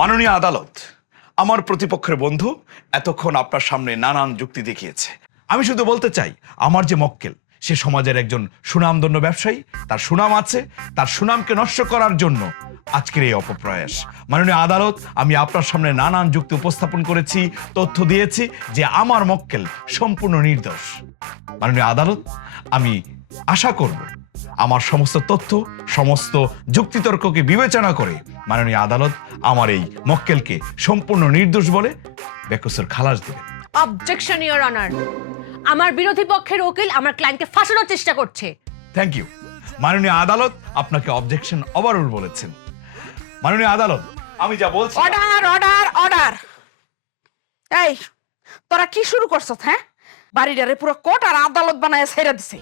মাননীয় আদালত, আমার প্রতিপক্ষের বন্ধু এতক্ষণ আপনার সামনে নানান যুক্তি দেখিয়েছে। আমি শুধু বলতে চাই, আমার যে মক্কেল সে সমাজের একজন সুনামধন্য ব্যবসায়ী, তার সুনাম আছে, তার সুনামকে নষ্ট করার জন্য আজকের এই অপপ্রয়াস। মাননীয় আদালত, আমি আপনার সামনে নানান যুক্তি উপস্থাপন করেছি, তথ্য দিয়েছি যে আমার মক্কেল সম্পূর্ণ নির্দোষ। মাননীয় আদালত, আমি আশা করব আমার সমস্ত তথ্য, সমস্ত যুক্তিতর্ককে বিবেচনা করে মাননীয় আদালত আমার এই মক্কেলকে সম্পূর্ণ নির্দোষ বলে বেকসুর খালাস দেবেন। অবজেকশন ইওর অনার, আমার বিরোধী পক্ষের উকিল আমার ক্লায়েন্টকে ফাঁসানোর চেষ্টা করছে। Thank you. মাননীয় আদালত আপনাকে অবজেকশন ওভাররুল বলেছেন। মাননীয় আদালত, আমি যা বলছি। Order order order. এই তোরা কি শুরু করছস? হ্যাঁ, বাড়িটারে পুরো কোর্ট আর আদালত বানায় ছেড়ে দিছে।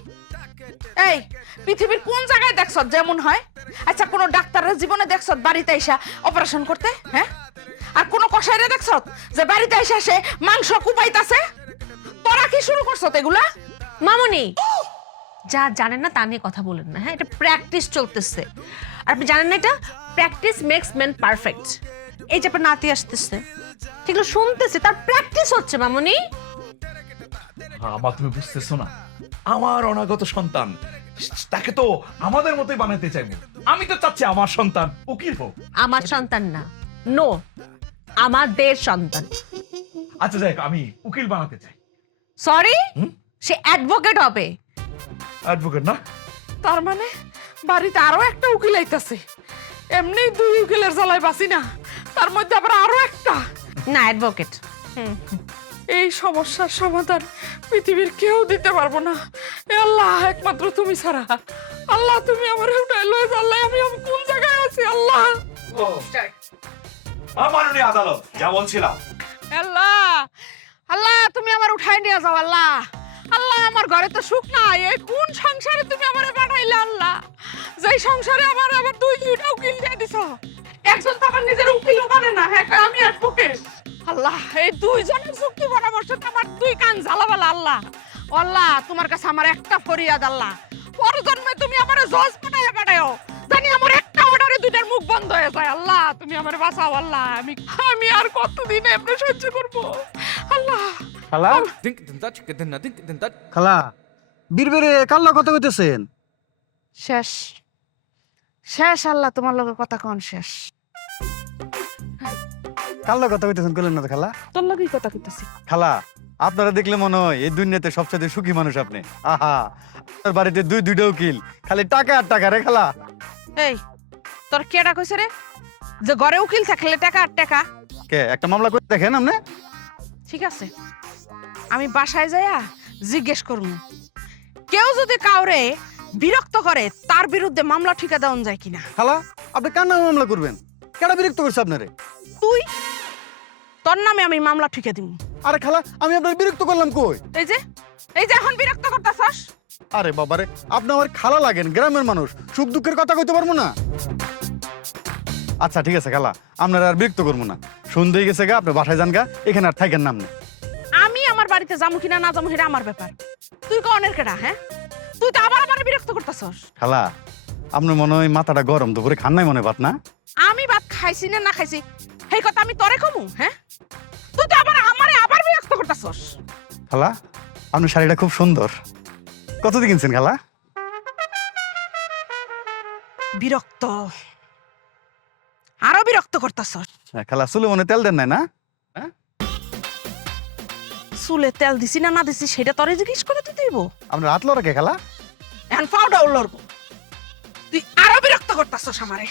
এই পৃথিবীর কোন জায়গায় দেখছস যেমন হয়? আচ্ছা, কোন ডাক্তারের জীবনে দেখছস বাড়িতে এসে অপারেশন করতে? হ্যাঁ, আর কোন কসাইরে দেখছস যে বাড়িতে এসে সে মাংস কুপাইতাছে? তোরা কি শুরু করছস এগুলা? মামুনি, যা জানেন না তা নিয়ে কথা বলেন না। হ্যাঁ, এটা প্র্যাকটিস চলতেছে। আর আপনি জানেন না, এটা প্র্যাকটিস মেক্স ম্যান পারফেক্ট। এই যে আপনার নাতি আসতেছে, সেগুলো শুনতেছে, তার প্র্যাকটিস হচ্ছে মামুনি। আমার তুমি বুঝতেছো না, আমার অনাগত সন্তান, তাকে তো আমাদের মতোই বানাতে চাইবো। আমি তো চাচ্ছি আমার সন্তান উকিল হোক। আমার সন্তান না, নো, আমাদের সন্তান। আচ্ছা যাই হোক, আমি উকিল বানাতে চাই। সরি, সে অ্যাডভোকেট হবে। অ্যাডভোকেট না? তার মানে বাড়িতে আরো একটা উকিল আইতাছে। এমনি দুই উকিলের জ্বালায় বাঁচি না, তার মধ্যে আবার আরো একটা। না, অ্যাডভোকেট। এই সমস্যার সমাধান পৃথিবীর কেউ দিতে পারবো না। এ আল্লাহ, একমাত্র তুমি ছাড়া। আল্লাহ, তুমি আমার উঠাই লয়ে যাও। আল্লাহ, আমি কোন জায়গায় আছি? আল্লাহ, মাননীয় আদালত, যা বলছিলাম। আল্লাহ, আল্লাহ, তুমি আমার উঠাই নিয়ে যাও। আল্লাহ, আল্লাহ, আমার ঘরে তো সুখ নাই। এই কোন সংসারে তুমি আমারে পাঠাইলে? আল্লাহ, যেই সংসারে আমার আবার দুইটা উকিল দিয়ে দিছো। একজন তো আমার নিজের উকিল মানে না, হ্যাঁ, আমি অ্যাডভোকেট। আল্লাহ, এই দুইজনের যুক্তি পরামর্শ আমার দুই কান জ্বালাবালা। আল্লাহ, আল্লাহ, তোমার কাছে আমার একটা ফরিয়াদ। আল্লাহ, পরজন্মে তুমি আমারে জজ বানাইয়া পাঠাও, জানি আমার একটা অর্ডারে দুইটার মুখ বন্ধ হয়ে যায়। আল্লাহ, তুমি আমারে বাঁচাও। আল্লাহ, আমি আর কতদিন এমনি সহ্য করব? আল্লাহ। খালা, খালা, বীরবেরে কাল্লা কথা কইতেছেন? শেষ শেষ। আল্লাহ, তোমার লগে কথা কোন শেষ? কাল্লা কথা কইতেছেন কইলেন না তো খালা? তোর লগেই কথা কইতেছি। খালা, আপনারা দেখলে মনে হয় এই দুনিয়াতে সবচেয়ে সুখী মানুষ আপনি। আহা, আপনার বাড়িতে দুইটা উকিল, খালি টাকা আর টাকা রে খালা। এই, তোর কেডা কইছে রে যে ঘরে উকিল থাকলে টাকা আর টাকা? কে একটা মামলা করে দেখেন আপনি? ঠিক আছে, আমি বাসায় যাইয়া জিজ্ঞেস করব, কেউ যদি কাউরে বিরক্ত করে তার বিরুদ্ধে মামলা ঠিকা দেওয়া যায় কিনা। খালা, আপনি কার নামে মামলা করবেন? কেডা বিরক্ত করছে আপনারে? তুই, তোর নামে আমি মামলা ঠিকা দিব। আরে খালা, আমি আপনার বিরক্ত করলাম কই? এই যে এখন বিরক্ত করতেছস। আরে বাবারে, আপনি আমার খালা লাগেন, গ্রামের মানুষ, সুখ দুঃখের কথা কইতে পারবো না? আচ্ছা ঠিক আছে খালা, আপনারা আর বিরক্ত করবো না। সন্ধ্যে গেছে গা, আপনি বাসায় যান গা, এখানে আর থাকেন নাম না। আমি আমার বাড়িতে যাবো কিনা না যাবো এটা আমার ব্যাপার। তুই কনের কেডা? হ্যাঁ, তুই তো আবার আমার বিরক্ত করতেছস। খালা, আপনার মনে হয় মাথাটা গরম, দুপুরে খান নাই মনে হয় ভাত না? আমি ভাত খাইছি না খাইছি সেই কথা আমি তোরে কমু? হ্যাঁ, তুই তো আবার আমারে আবার বিরক্ত করতেছস। খালা, আপনার শাড়িটা খুব সুন্দর, কত দিয়ে কিনছেন খালা? বিরক্ত, আরো বিরক্ত করতেছস। খালা, চুলে মনে তেল দেন নাই না? চুলে তেল দিছি না দিছি সেটা তোরে জিজ্ঞেস করে তুই দিব? আপনার হাত লড়া কে খালা? এখন পাউডার লড়বো। তুই আরো বিরক্ত করতেছস আমারে।